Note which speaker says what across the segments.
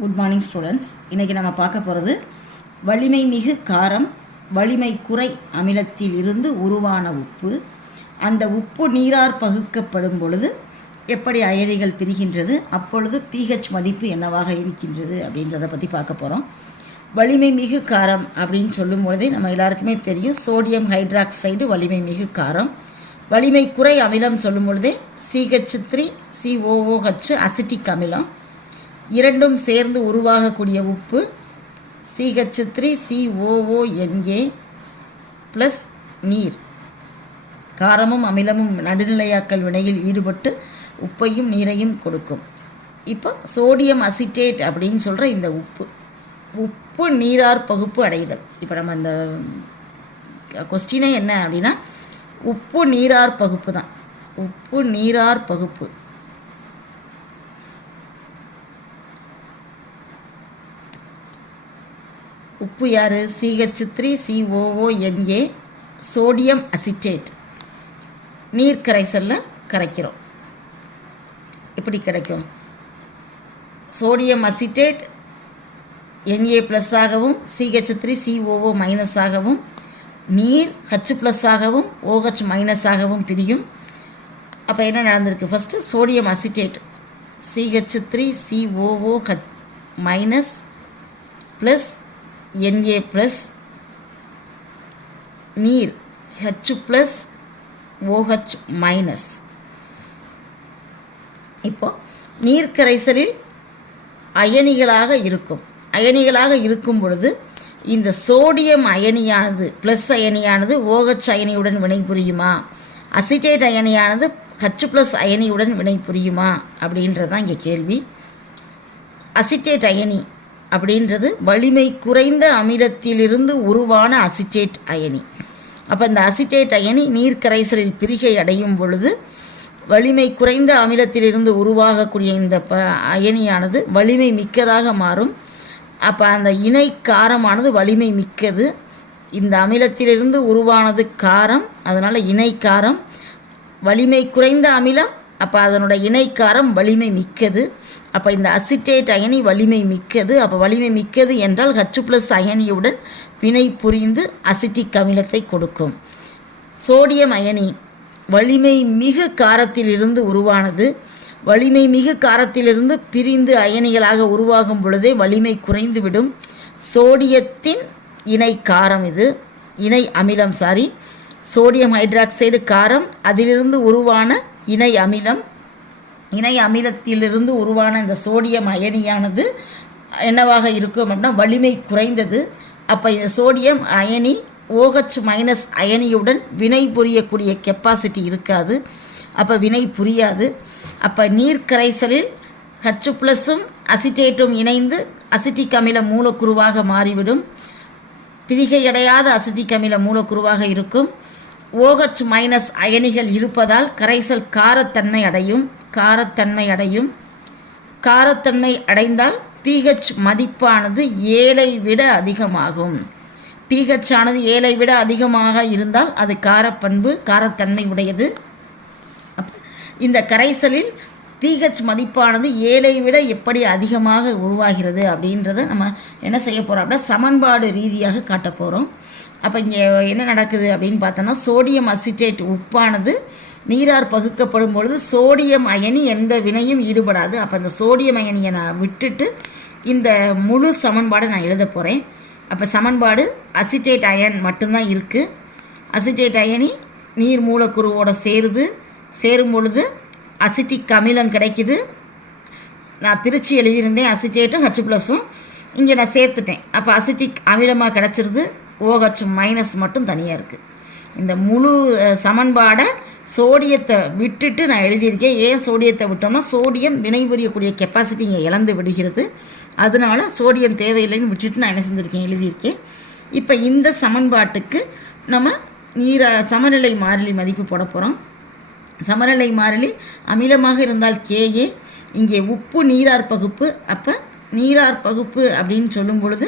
Speaker 1: Good morning students இன்றைக்கி நம்ம பார்க்க போகிறது வலிமை மிகு காரம் வலிமை குறை அமிலத்தில் இருந்து உருவான உப்பு. அந்த உப்பு நீரார் பகுக்கப்படும் பொழுது எப்படி அயனிகள் பிரிகின்றது அப்பொழுது பிஹெச் மதிப்பு என்னவாக இருக்கின்றது அப்படின்றத பற்றி பார்க்க போகிறோம் வலிமை மிகு காரம் அப்படின்னு சொல்லும் பொழுதே நம்ம எல்லாருக்குமே தெரியும் சோடியம் ஹைட்ராக்சைடு வலிமை மிகு காரம். வலிமை குறை அமிலம் சொல்லும் பொழுதே சிஹெச் த்ரீ சிஓஓஹெச் அசிட்டிக் அமிலம். இரண்டும் சேர்ந்து உருவாகக்கூடிய உப்பு சிஹெச் த்ரீ சிஓஓஎன்ஏ ப்ளஸ் நீர். காரமும் அமிலமும் நடுநிலையாக்கல் வினையில் ஈடுபட்டு உப்பையும் நீரையும் கொடுக்கும். இப்போ சோடியம் அசிட்டேட் அப்படின்னு சொல்கிற இந்த உப்பு. உப்பு நீரார் பகுப்பு அடைதல். இப்போ நம்ம அந்த கொஸ்டினே என்ன அப்படின்னா உப்பு நீரார் பகுப்பு தான். உப்பு நீரார் பகுப்பு. உப்பு யார் CH three COONa sodium acetate நீர் கரைசலில் கரைக்கிறோம். எப்படி கிடைக்கும்? சோடியம் அசிட்டேட் என்ஏ ப்ளஸ் ஆகவும் சிஹெச் த்ரீ சிஓஓ மைனஸாகவும் நீர் ஹச் ப்ளஸ் ஆகவும் ஓஹெச் மைனஸாகவும் பிரியும். அப்போ என்ன நடந்திருக்கு? First sodium acetate CH three COO H minus plus Na plus நீர் ஹெச் ப்ளஸ் ஓஹெச் மைனஸ் இப்போ நீர் கரைசலில் அயனிகளாக இருக்கும். அயனிகளாக இருக்கும் பொழுது இந்த சோடியம் அயனியானது ப்ளஸ் அயனியானது ஓஹெச் அயனியுடன் வினைபுரியுமா? அசிட்டேட் அயனியானது ஹச் ப்ளஸ் அயனியுடன் வினைபுரியுமா? அப்படின்றது தான் இங்கே கேள்வி. அசிட்டேட் அயனி அப்படின்றது வலிமை குறைந்த அமிலத்திலிருந்து உருவான அசிட்டேட் அயனி. அப்போ இந்த அசிட்டேட் அயனி நீர் கரைசலில் பிரிகை அடையும் பொழுது வலிமை குறைந்த அமிலத்திலிருந்து உருவாகக்கூடிய இந்த ப அயனியானது வலிமை மிக்கதாக மாறும். அப்போ அந்த இணை காரமானது வலிமை மிக்கது. இந்த அமிலத்திலிருந்து உருவானது காரம் அதனால் இணை காரம். வலிமை குறைந்த அமிலம் அப்போ அதனோட இணைக்காரம் வலிமை மிக்கது. அப்போ இந்த அசிட்டேட் அயனி வலிமை மிக்கது. அப்போ வலிமை மிக்கது என்றால் ஹச்சு ப்ளஸ் அயனியுடன் வினை புரிந்து அசிட்டிக் அமிலத்தை கொடுக்கும். சோடியம் அயனி வலிமை மிகு காரத்திலிருந்து உருவானது. வலிமை மிகு காரத்திலிருந்து பிரிந்து அயனிகளாக உருவாகும் பொழுதே வலிமை குறைந்துவிடும். சோடியத்தின் இணை காரம் இது. இணை அமிலம் சாரி சோடியம் ஹைட்ராக்சைடு காரம் அதிலிருந்து உருவான இணை அமிலம். இணை அமிலத்திலிருந்து உருவான இந்த சோடியம் அயனியானது என்னவாக இருக்கும் அப்படின்னா வலிமை குறைந்தது. அப்போ இந்த சோடியம் அயனி ஓஹெச் மைனஸ் அயனியுடன் வினை புரியக்கூடிய கெப்பாசிட்டி இருக்காது. அப்போ வினை புரியாது. அப்போ நீர் கரைசலில் ஹச் ப்ளஸும் அசிட்டேட்டும் இணைந்து அசிட்டிக் அமில மூலக்குருவாக மாறிவிடும். பிரிகையடையாத அசிட்டிக் அமில மூலக்குருவாக இருக்கும். ஓஹெச் மைனஸ் அயனிகள் இருப்பதால் கரைசல் காரத்தன்மை அடையும் காரத்தன்மை அடையும். காரத்தன்மை அடைந்தால் பிஹெச் மதிப்பானது ஏழை விட அதிகமாகும். பிஹெச் ஆனது ஏழை விட அதிகமாக இருந்தால் அது காரப்பண்பு காரத்தன்மை உடையது. இந்த கரைசலில் பிஹெச் மதிப்பானது ஏழை விட எப்படி அதிகமாக உருவாகிறது அப்படின்றத நம்ம என்ன செய்ய போகிறோம் அப்படின்னா சமன்பாடு ரீதியாக காட்ட போகிறோம் அப்போ இங்கே என்ன நடக்குது அப்படின்னு பார்த்தோன்னா சோடியம் அசிட்டேட் உப்பானது நீரார் பகுக்கப்படும் பொழுது சோடியம் அயனி எந்த வினையும் ஈடுபடாது. அப்போ அந்த சோடியம் அயனியை நான் விட்டுட்டு இந்த முழு சமன்பாடை நான் எழுத போகிறேன் அப்போ சமன்பாடு அசிட்டேட் அயன் மட்டும்தான் இருக்குது அசிட்டேட் அயனி நீர் மூலக்குருவோட சேருது. சேரும் பொழுது அசிட்டிக் அமிலம் கிடைக்கிது. நான் பிரித்து எழுதியிருந்தேன் அசிட்டேட்டும் ஹச் ப்ளஸும். இங்கே நான் சேர்த்துட்டேன். அப்போ அசிட்டிக் அமிலமாக கிடச்சிருது. ஓஹச் மைனஸ் மட்டும் தனியாக இருக்குது இந்த முழு சமன்பாடை சோடியத்தை விட்டுட்டு நான் எழுதியிருக்கேன். ஏன் சோடியத்தை விட்டோம்னா சோடியம் வினைபுரியக்கூடிய கெப்பாசிட்டி இங்கே இழந்து விடுகிறது. அதனால சோடியம் தேவையில்லைன்னு விட்டுட்டு நான் என்ன செஞ்சுருக்கேன் எழுதியிருக்கேன். இப்போ இந்த சமன்பாட்டுக்கு நம்ம நீர சமநிலை மாறிலி மதிப்பு போட போகிறோம் சமநிலை மாறிலி அமிலமாக இருந்தால் கேஏ இங்கே உப்பு நீரார் பகுப்பு. அப்போ நீரார் பகுப்பு அப்படின்னு சொல்லும் பொழுது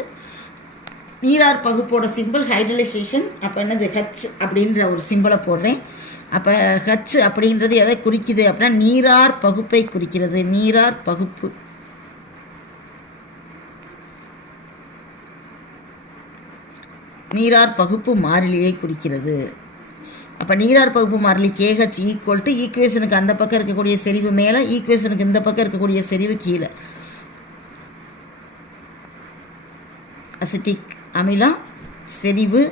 Speaker 1: நீரார் பகுப்போட சிம்பிள் ஹைட்ரலைசேஷன் அப்போ என்னது? ஹச் அப்படின்ற ஒரு சிம்பிளை போடுறேன். அப்போ ஹச் அப்படின்றது எதை குறிக்குது அப்படின்னா நீரார் பகுப்பை குறிக்கிறது. நீரார் பகுப்பு. நீரார் பகுப்பு மாறிலியை குறிக்கிறது. அப்போ நீரார் பகுப்பு மாறிலி கேஹெச் ஈக்குவல் டு ஈக்குவேஷனுக்கு அந்த பக்கம் இருக்கக்கூடிய செறிவு மேலே ஈக்குவேஷனுக்கு இந்த பக்கம் இருக்கக்கூடிய செறிவு கீழே. அசிட்டிக் அமிலம் செறிவு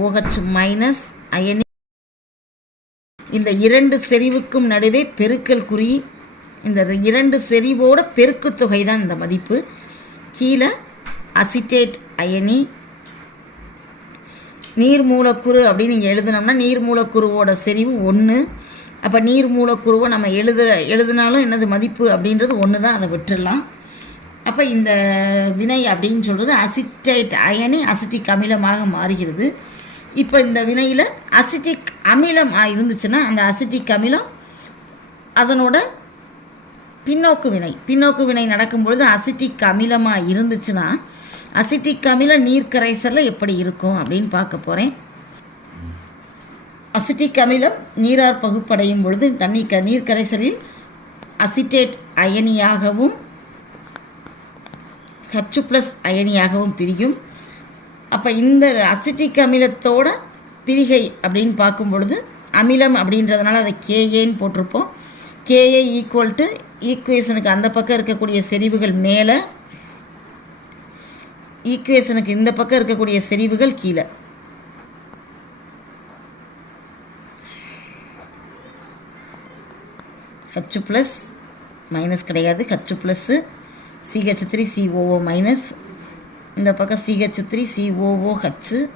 Speaker 1: ஓஹெச் மைனஸ் அயனி இந்த இரண்டு செறிவுக்கும் நடுவே பெருக்கல் குறி இந்த இரண்டு செறிவோட பெருக்குத்தொகை தான் இந்த மதிப்பு. கீழே அசிட்டேட் அயனி நீர் மூலக்கூறு அப்படின்னு நீங்கள் எழுதுனோம்னா நீர் மூலக்கூறுவோட செறிவு ஒன்று அப்போ நீர் மூலக்கூறுவை நம்ம எழுத எழுதினாலும் என்னது மதிப்பு அப்படின்றது ஒன்று தான் அதை விட்டுடலாம் அப்போ இந்த வினை அப்படின்னு சொல்கிறது அசிட்டேட் அயனி அசிட்டிக் அமிலமாக மாறுகிறது. இப்போ இந்த வினையில் அசிட்டிக் அமிலம் இருந்துச்சுன்னா அந்த அசிட்டிக் அமிலம் அதனோட பின்னோக்கு வினை. பின்னோக்கு வினை நடக்கும் பொழுது அசிட்டிக் அமிலமாக இருந்துச்சுன்னா அசிட்டிக் அமில நீர் கரைசலில் எப்படி இருக்கும் அப்படின்னு பார்க்க போகிறேன் அசிட்டிக் அமிலம் நீரார் பகுப்படையும் பொழுது தண்ணி க நீர் கரைசலில் அசிட்டேட் அயனியாகவும் ஹச்சு ப்ளஸ் அயனியாகவும் பிரியும். அப்போ இந்த அசிட்டிக் அமிலத்தோட பிரிகை அப்படின்னு பார்க்கும் பொழுது அமிலம் அப்படின்றதுனால அதை கேஏன்னு போட்டிருப்போம். கேஏ ஈக்குவல் டு ஈக்குவேஷனுக்கு அந்த பக்கம் இருக்கக்கூடிய செறிவுகள் மேலே ஈக்குவேஷனுக்கு இந்த பக்கம் இருக்கக்கூடிய செறிவுகள் கீழே. ஹச் ப்ளஸ் மைனஸ் கிடையாது. H plus CH three COO minus இந்த பக்கம் சிஹெச் த்ரீ சிஓஓ ஹச்சு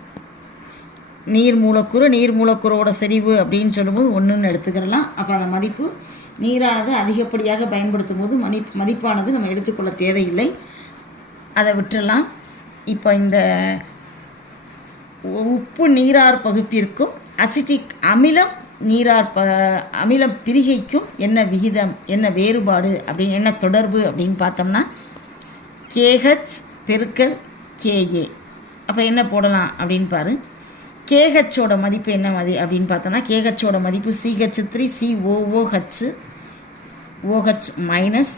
Speaker 1: நீர் மூலக்கூறு நீர் மூலக்கூறோட செறிவு அப்படின்னு சொல்லும்போது ஒன்றுன்னு எடுத்துக்கிறலாம். அப்போ அந்த மதிப்பு நீரானது அதிகப்படியாக பயன்படுத்தும் போது மணி மதிப்பானது நம்ம எடுத்துக்கொள்ள தேவையில்லை. அதை விட்டுடலாம் இப்போ இந்த உப்பு நீரார் பகுப்பிற்கும் அசிட்டிக் அமிலம் நீரார் ப அமிலம் பிரிகைக்கும் என்ன விகிதம் என்ன வேறுபாடு அப்படின்னு என்ன தொடர்பு அப்படின்னு பார்த்தோம்னா கேஹெச் பெருக்கல் கேஏ அப்போ என்ன போடலாம் அப்படின்னு பாரு. கேஹெச்சோட மதிப்பு என்ன மதி அப்படின்னு பார்த்தோம்னா கேஹெச்சோட மதிப்பு CH three COOH OH minus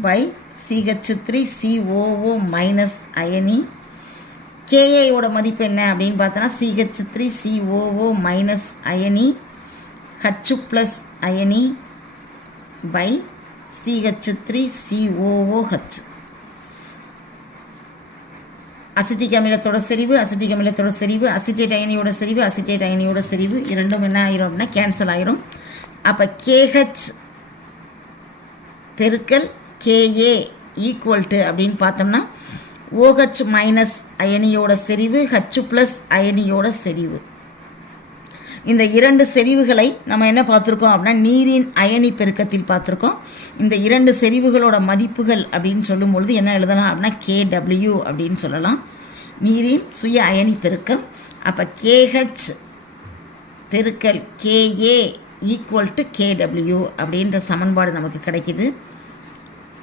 Speaker 1: by CH three COO minus அயனி கேஏயோட மதிப்பு என்ன அப்படின்னு பார்த்தோன்னா சிஹெச் த்ரீ சிஓஓ மைனஸ் அயனி ஹச்சு ப்ளஸ் அயனி by CH three COOH acetic அமிலத்தோட செறிவு அசிட்டிக் அமிலத்தோட செறிவு அசிட்டேட் அயனியோட செறிவு அசிட்டேட் அயனியோட செறிவு இரண்டும் என்ன ஆயிரும் அப்படின்னா கேன்சல் ஆயிரும். அப்போ கேஹெச் பெருக்கல் கேஏ ஈக்குவல் டு அப்படின்னு பார்த்தோம்னா ஓஹெச் மைனஸ் அயனியோட செறிவு ஹச் ப்ளஸ் அயனியோட செறிவு. இந்த இரண்டு செறிவுகளை நம்ம என்ன பார்த்துருக்கோம் அப்படின்னா நீரின் அயனி பெருக்கத்தில் பார்த்துருக்கோம். இந்த இரண்டு செறிவுகளோட மதிப்புகள் அப்படின்னு சொல்லும் பொழுது என்ன எழுதலாம் அப்படின்னா கேடபிள்யூ அப்படின்னு சொல்லலாம். நீரின் சுய அயனி பெருக்கம். அப்போ கேஹெச் பெருக்கல் கேஏ ஈக்குவல் டு கேடபிள்யூ அப்படின்ற சமன்பாடு நமக்கு கிடைக்கிது.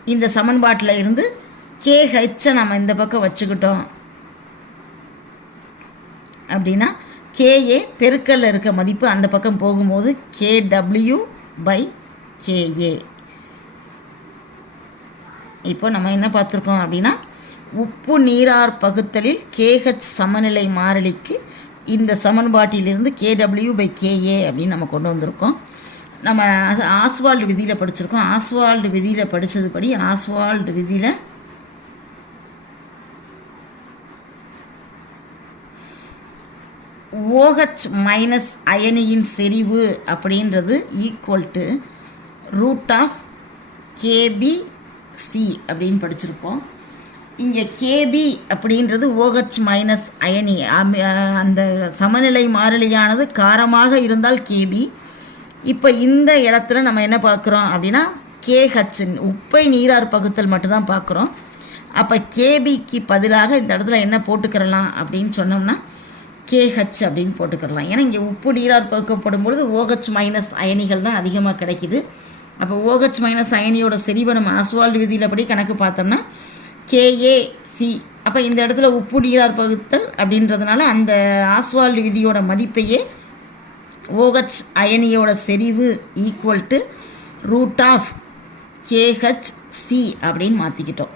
Speaker 1: இந்த சமன்பாட்டில் இருந்து கேஹெச்சை நம்ம இந்த பக்கம் வச்சுக்கிட்டோம். அப்படின்னா கேஏ பெருக்கல்ல இருக்க மதிப்பு அந்த பக்கம் போகும்போது கேடபிள்யூ பை கேஏ இப்போ நம்ம என்ன பார்த்துருக்கோம் அப்படின்னா உப்பு நீரார் பகுத்தலில் கேஹெச் சமநிலை மாறிலிக்கு இந்த சமன்பாட்டிலிருந்து கேடபிள்யூ பை கேஏ அப்படின்னு நம்ம கொண்டு வந்திருக்கோம். நம்ம அது ஆஸ்வால்டு விதியில் படிச்சிருக்கோம். ஆஸ்வால்டு விதியில் படித்தது படி ஆஸ்வால்டு விதியில் ஓஹெச் மைனஸ் அயனியின் செறிவு அப்படின்றது equal to root of Kb C அப்படின்னு படிச்சிருப்போம். இங்கே கேபி அப்படின்றது OH மைனஸ் அயனி அந்த சமநிலை மாறிலியானது காரமாக இருந்தால் கேபி இப்போ இந்த இடத்துல நம்ம என்ன பார்க்குறோம் அப்படின்னா கேஹச் உப்பை நீரார் பகுத்தல் மட்டும்தான் பார்க்குறோம். அப்போ கேபிக்கு பதிலாக இந்த இடத்துல என்ன போட்டுக்கிறலாம் அப்படின்னு சொன்னோம்னா கேஹெச் அப்படின்னு போட்டுக்கிறலாம். ஏன்னா இங்கே உப்பு நீரார் பகுக்கப்படும் பொழுது OH மைனஸ் அயனிகள் தான் அதிகமாக கிடைக்குது. அப்போ OH மைனஸ் அயனியோட செறிவை நம்ம ஆஸ்வால்டு விதியில் படி கணக்கு பார்த்தோம்னா கேஏசி அப்போ இந்த இடத்துல உப்பு நீரார் பகுத்தல் அப்படின்றதுனால அந்த ஆஸ்வால்டு விதியோட மதிப்பையே ஓஹெச் அயனியோட செறிவு equal to root of Kh C அப்படின்னு மாற்றிக்கிட்டோம்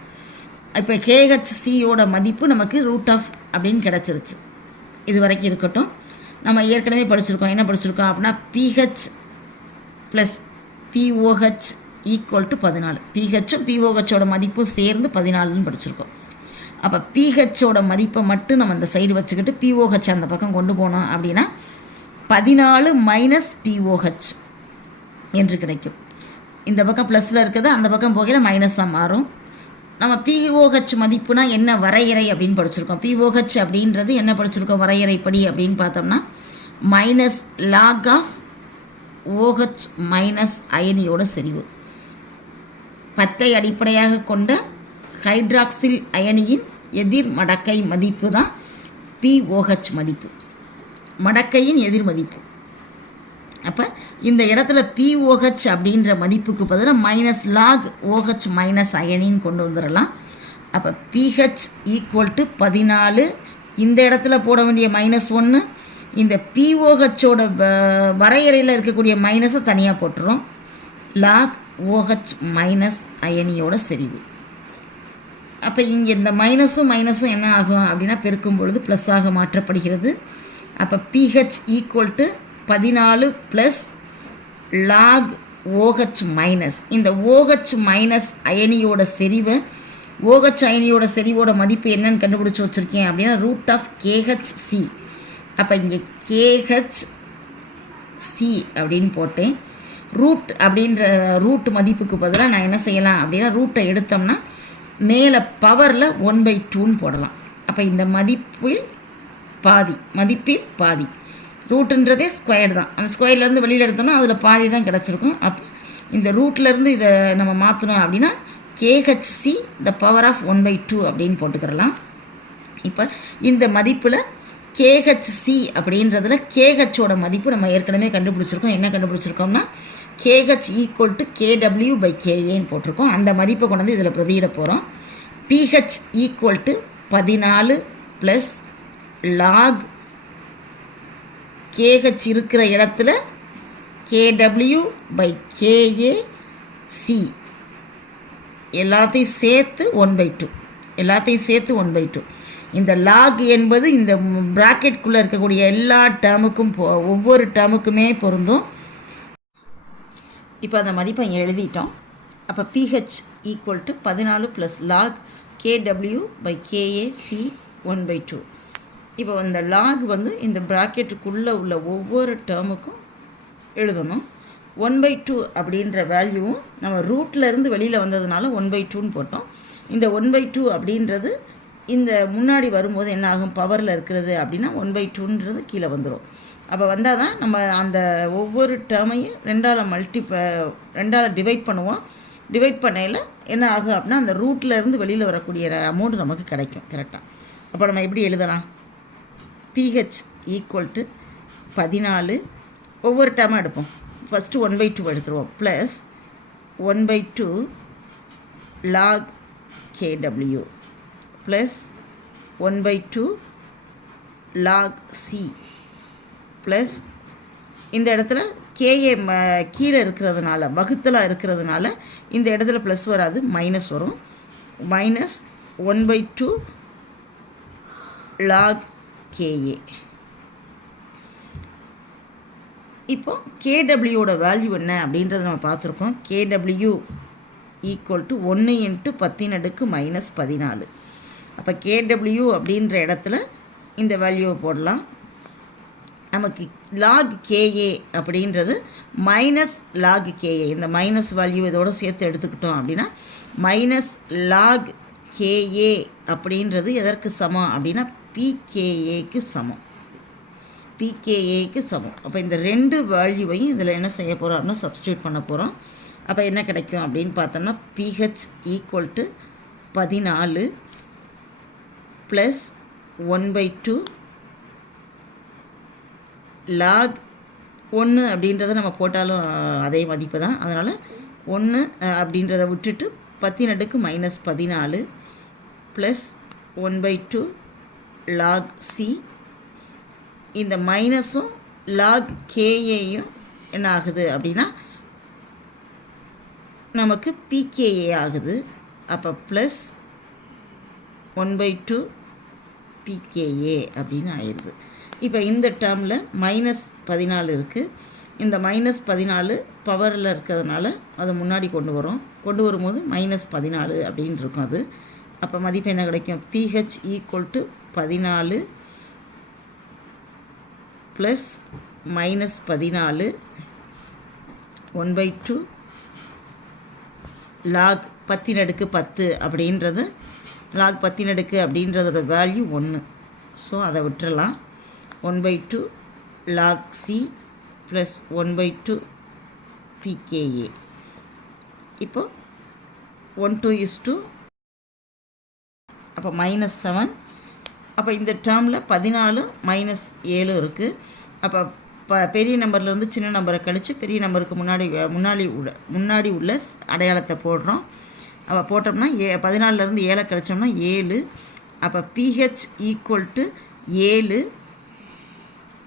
Speaker 1: இப்போ கேஹெச்சியோட மதிப்பு நமக்கு ரூட் ஆஃப் அப்படின்னு கிடச்சிருச்சு. இது வரைக்கும் இருக்கட்டும். நம்ம ஏற்கனவே படிச்சிருக்கோம். என்ன படிச்சிருக்கோம் அப்படின்னா pH plus pOH equal to பதினாலு. பிஹெச்சும் பிஓஹெச்சோட மதிப்பும் சேர்ந்து பதினாலுன்னு படிச்சிருக்கோம். அப்போ பிஹெச்சோட மதிப்பை மட்டும் நம்ம இந்த சைடு வச்சுக்கிட்டு பிஓஹெச் அந்த பக்கம் கொண்டு போனோம் அப்படின்னா பதினாலு மைனஸ் டிஓஹெச் என்று கிடைக்கும். இந்த பக்கம் ப்ளஸில் இருக்கிறது அந்த பக்கம் போகையில் மைனஸாக மாறும். நம்ம பிஓஹெச் மதிப்புனா என்ன வரையறை அப்படின்னு படிச்சிருக்கோம். பிஓஹெச் அப்படின்றது என்ன படிச்சிருக்கோம்? வரையறைப்படி அப்படின்னு பார்த்தோம்னா minus log of OH minus அயனியோட செறிவு. பத்தை அடிப்படையாக கொண்ட ஹைட்ராக்சில் அயனியின் எதிர் மடக்கை மதிப்பு தான் பிஓஹெச் மதிப்பு. மடக்கையின் எதிர் மதிப்பு அப்போ இந்த இடத்துல பிஓஹெச் அப்படின்ற மதிப்புக்கு பதிலாக மைனஸ் லாக் ஓஹெச் மைனஸ் அயனின்னு கொண்டு வந்துடலாம் அப்போ பிஹெச் ஈக்குவல் டு பதினாலு. இந்த இடத்துல போட வேண்டிய மைனஸ் ஒன்று இந்த பிஓஹெச்சோட வரையறையில் இருக்கக்கூடிய மைனஸை தனியாக போட்டுரும் லாக் ஓஹெச் மைனஸ் அயனியோட செறிவு. அப்போ இங்கே இந்த மைனஸும் மைனஸும் என்ன ஆகும் அப்படின்னா பெருக்கும் பொழுது ப்ளஸ்ஸாக மாற்றப்படுகிறது. அப்போ பிஹெச் ஈக்குவல் டு பதினாலு ப்ளஸ் லாக் ஓஹெச் மைனஸ் இந்த ஓஹெச் மைனஸ் அயனியோட செறிவை ஓஹெச் அயனியோட செறிவோட மதிப்பு என்னன்னு கண்டுபிடிச்சி வச்சுருக்கேன் அப்படின்னா ரூட் ஆஃப் கேஹெச் சி அப்போ இங்கே கேஹெச் சி அப்படின்னு போட்டேன். ரூட் அப்படின்ற ரூட் மதிப்புக்கு பதிலாக நான் என்ன செய்யலாம் அப்படின்னா ரூட்டை எடுத்தோம்னா மேலே பவரில் ஒன் பை டூன்னு போடலாம். அப்போ இந்த மதிப்பு பாதி மதிப்பில் பாதி. ரூட்டுன்றதே ஸ்கொயர் தான். அந்த ஸ்கொயர்லேருந்து வெளியில் எடுத்தோம்னா அதில் பாதி தான் கிடச்சிருக்கும். அப்போ இந்த ரூட்லேருந்து இதை நம்ம மாற்றணும் அப்படின்னா KhC the power of one by two அப்படின்னு போட்டுக்கிறலாம். இப்போ இந்த மதிப்பில் கேஹெச்சி அப்படின்றதுல கேஹெச்சோட மதிப்பு நம்ம ஏற்கனவே கண்டுபிடிச்சிருக்கோம். என்ன கண்டுபிடிச்சிருக்கோம்னா KH equal to KW by கேஏன்னு போட்டிருக்கோம். அந்த மதிப்பை கொண்டு வந்து இதில் பிரதியிட போகிறோம் பிஹெச் ஈக்குவல் டு பதினாலு ப்ளஸ் லாக் கேஹெச் இருக்கிற இடத்துல கேடபிள்யூ பை கேஏ சி எல்லாத்தையும் சேர்த்து ஒன் பை டூ எல்லாத்தையும் சேர்த்து ஒன் பை டூ இந்த லாக் என்பது இந்த ப்ராக்கெட்குள்ளே இருக்கக்கூடிய எல்லா டேர்முக்கும் போ ஒவ்வொரு டேர்முக்குமே பொருந்தும். இப்போ அந்த மதிப்பை இங்கே எழுதிட்டோம். அப்போ பிஹெச் ஈக்குவல் டு பதினாலு plus log KW by Ka C one by two இப்போ அந்த லாக் வந்து இந்த ப்ராக்கெட்டுக்குள்ளே உள்ள ஒவ்வொரு டேர்முக்கும் எழுதணும். ஒன் பை டூ அப்படின்ற வேல்யூவும் நம்ம ரூட்லேருந்து வெளியில் வந்ததுனால ஒன் பை டூன்னு போட்டோம். இந்த ஒன் பை டூ அப்படின்றது இந்த முன்னாடி வரும்போது என்ன ஆகும்? பவரில் இருக்கிறது அப்படின்னா ஒன் பை டூன்றது கீழே வந்துடும் அப்போ வந்தால் தான் நம்ம அந்த ஒவ்வொரு டேர்மையும் ரெண்டால் மல்டி ரெண்டால் டிவைட் பண்ணுவோம். டிவைட் பண்ணையில் என்ன ஆகும் அப்படின்னா அந்த ரூட்டில் இருந்து வெளியில் வரக்கூடிய அமௌண்ட் நமக்கு கிடைக்கும் கரெக்டாக அப்போ நம்ம எப்படி எழுதலாம்? பிஹெச் ஈக்குவல் டு பதினாலு. ஒவ்வொரு டைமாக எடுப்போம். ஃபஸ்ட்டு ஒன் பை டூ எடுத்துருவோம். Plus one by two log KW plus one by two log C plus இந்த இடத்துல கேஏ ம கீழே இருக்கிறதுனால வகுத்தலாக இருக்கிறதுனால இந்த இடத்துல ப்ளஸ் வராது மைனஸ் வரும். Minus one by two log Ka இப்போ கேடபிள்யூட வேல்யூ என்ன அப்படின்றத நம்ம பார்த்துருக்கோம். கேடபிள்யூ ஈக்குவல் டு ஒன்று இன்ட்டு பத்தின் அடுக்கு மைனஸ் பதினாலு. அப்போ கேடபிள்யூ அப்படின்ற இடத்துல இந்த வேல்யூவை போடலாம். நமக்கு லாக் கேஏ அப்படின்றது மைனஸ் லாக் கேஏ இந்த மைனஸ் வேல்யூ இதோட சேர்த்து எடுத்துக்கிட்டோம் அப்படின்னா மைனஸ் லாக் கேஏ அப்படின்றது எதற்கு சமம் அப்படின்னா பிகேஏக்கு சமம். பிகேஏக்கு சமம். அப்போ இந்த ரெண்டு வேல்யூவையும் இதில் என்ன செய்ய போகிறோம் அப்படின்னா சப்ஸ்டியூட் பண்ண போகிறோம் அப்போ என்ன கிடைக்கும் அப்படின்னு பார்த்தோம்னா பிஹெச் ஈக்குவல் டு பதினாலு plus one by two log ஒன்று அப்படின்றத நம்ம போட்டாலும் அதே மதிப்பு தான். அதனால் ஒன்று அப்படின்றத விட்டுட்டு பத்தினடுக்கு மைனஸ் பதினாலு plus one by two log C இந்த மைனஸும் லாக் கேஏயும் என்ன ஆகுது அப்படின்னா நமக்கு பிகேஏ ஆகுது. அப்போ plus one by two pKa அப்படின்னு ஆயிடுது. இப்போ இந்த டேர்மில் மைனஸ் பதினாலு இருக்குது இந்த மைனஸ் பதினாலு பவரில் இருக்கிறதுனால அதை முன்னாடி கொண்டு வரோம். கொண்டு வரும்போது மைனஸ் பதினாலு அப்படின்னு இருக்கும் அது. அப்போ மதிப்பு என்ன கிடைக்கும்? பிஹெச் ஈக்குவல் டு பதினாலு ப்ளஸ் மைனஸ் பதினாலு ஒன் பை டூ லாக் பத்தின் அடுக்கு பத்து அப்படின்றது லாக் பத்தின் அடுக்கு அப்படின்றதோட வேல்யூ ஒன்று ஸோ அதை விட்டுறலாம். One by two log c plus one by two pKa இப்போ ஒன் டூ இஸ் டூ அப்போ மைனஸ் செவன் அப்போ இந்த டேர்மில் பதினாலு மைனஸ் ஏழு இருக்குது அப்போ ப பெரிய நம்பர்லேருந்து சின்ன நம்பரை கழித்து பெரிய நம்பருக்கு முன்னாடி முன்னாடி உள்ள முன்னாடி உள்ள அடையாளத்தை போடுறோம். அப்போ போட்டோம்னா ஏ பதினாலருந்து ஏழை கழிச்சோம்னா ஏழு. அப்போ பிஹெச் ஈக்குவல் டு ஏழு.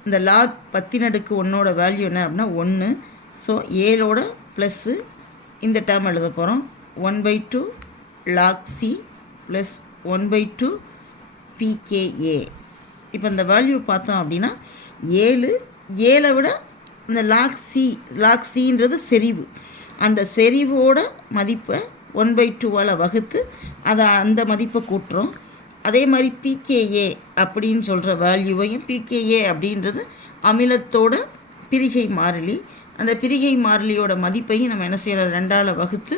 Speaker 1: இந்த லாக் பத்தினடுக்கு ஒன்றோட வேல்யூ என்ன அப்படின்னா ஒன்று ஸோ ஏழோட ப்ளஸ்ஸு இந்த டேர்ம் எழுத போகிறோம் one by two log c plus one by two pKa இப்போ இந்த வேல்யூ பார்த்தோம் அப்படின்னா ஏழு ஏழை விட இந்த லாக் சி லாக் சின்றது செறிவு. அந்த செறிவோட மதிப்பை ஒன் பை டூவால் வகுத்து அதை அந்த மதிப்பை கூட்டுறோம். அதே மாதிரி பிகேஏ அப்படின்னு சொல்கிற வேல்யூவையும் பிகேஏ அப்படின்றது அமிலத்தோட பிரிகை மாறிலி. அந்த பிரிகை மாறிலியோட மதிப்பையும் நம்ம என்ன செய்கிறோம் ரெண்டால் வகுத்து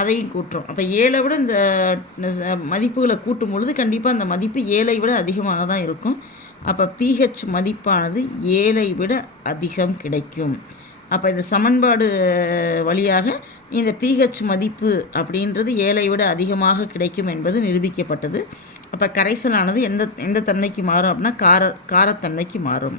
Speaker 1: அதையும் கூட்டுறோம். அப்போ ஏழை விட இந்த மதிப்புகளை கூட்டும் பொழுது கண்டிப்பாக அந்த மதிப்பு ஏழை விட அதிகமாக தான் இருக்கும். அப்போ பிஹெச் மதிப்பானது ஏழை விட அதிகம் கிடைக்கும். அப்போ இந்த சமன்பாடு வழியாக இந்த பிஹெச் மதிப்பு அப்படின்றது ஏழை விட அதிகமாக கிடைக்கும் என்பது நிரூபிக்கப்பட்டது. அப்போ கரைசலானது எந்த எந்த தன்மைக்கு மாறும் அப்படின்னா கார காரத்தன்மைக்கு மாறும்.